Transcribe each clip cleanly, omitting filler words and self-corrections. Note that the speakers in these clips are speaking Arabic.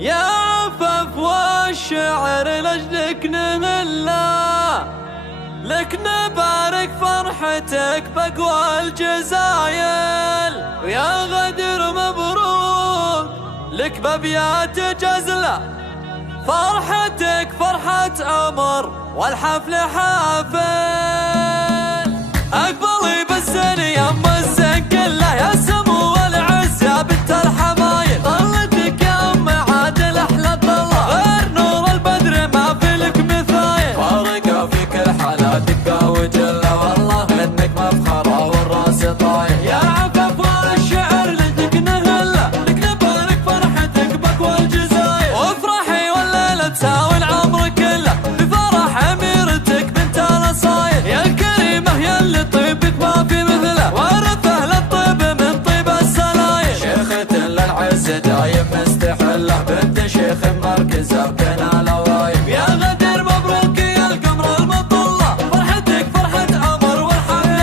يا عفاف والشعر لجلك نهلا، لك نبارك فرحتك بقوى الجزايل، ويا غدر مبروك لك بابيات جزلة، فرحتك فرحة عمر والحفل حافل. اقبلي بالزين يما الزين كله يا سمو والعز يا بنت الحمايل، طلتك يا ام عادل احلى طله، غير نور البدر ما في لك مثايل، فارقه في كل حالاتك وجله، والله منك مفخره والراس طايل. يا عفاف والشعر لك نهله، لك نبارك فرحتك بقوى الجزايل، وافرحي والليله تساوي العمر كله بفرح اميرتك بنت الاصايل. يا الكريمه يا اللي طيبك ما في مثله، ورثه للطيب من طيب السلايل، شيخة للعز دايم مستحله، بنت شيخ مركزه بين الاوايب. يا غدير مبروك يا القمر المطله، فرحتك فرحه عمر والحفل،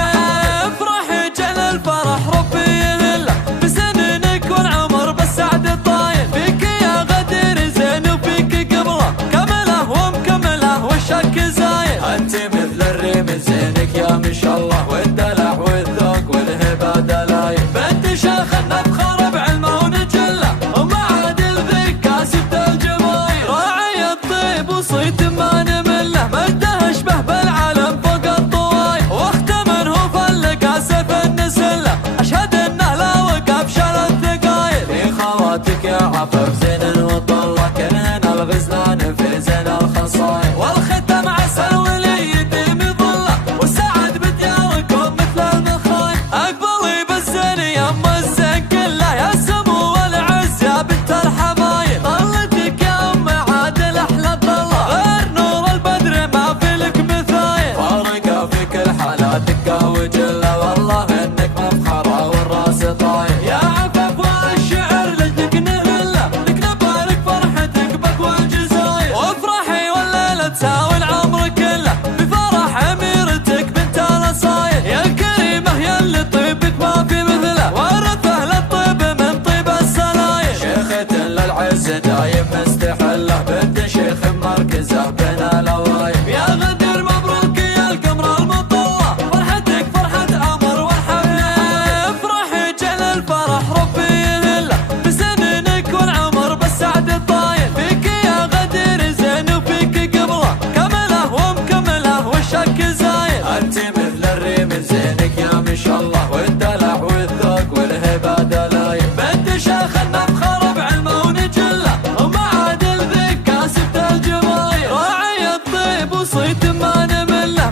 افرحي جعل الفرح ربي يهله، بسنينك والعمر بالسعد الطايل، فيك يا غدير زين وفيك قبله كمله ومكمله والشك زايل، انت مثل الريم زينك يا ما شاء الله، والدلع والذوق والهبه دلايل، بنت شيخ نفخر بعلمه ونجله، ومعادل ذيك كاسبة الجمايل، راعي الطيب وصيت ما نمله، مجده اشبه بالعالم فوق الطوايل، واختمن هو فلق سيف النسله، اشهد انه لا وقف شال الثقايل. في خواتك يا عفاف زين وطله، كلنا الغزلان في زين الخصايل، والختم عسل ولي يديم ظله، والسعد بدياركم مثل المخايل. اقبلي بالزين يما الزين كله يا سمو والعز يا بنت الحمايل، طلتك يا ام عادل احلى طله، غير نور البدر ما في لك مثايل، فارقه في كل حالاتك وجله، والله انك مفخره والراس طايل. يا عفاف والشعر لجلك نهله، لك نبارك فرحتك بقوى الجزايل، وافرحي والليله تساوي العمر كله بفرح اميرتك بنت الاصايل. يا الكريمه يا اللي طيبك ما في مثله، ورثه للطيب من طيب السلايل، شيخة للعز دايم مستحله، بنت شيخ مركزه بين الاوايب. يا غدير مبروك يا القمر المطله، فرحتك فرحه عمر والحفل، افرحي جعل الفرح ربي يهله، بسنينك والعمر بالسعد الطايل، فيك يا غدير زين وفيك قبله كمله ومكمله والشك زايل، انت مثل الريم زينك يا ما شاء الله، والدلع والذوق والهبه دلايل، بنت شيخ نفخر بعلمه ونجله، ومعادل ذيك كاسبة الجمايل، راعي الطيب وصيت ما نمله،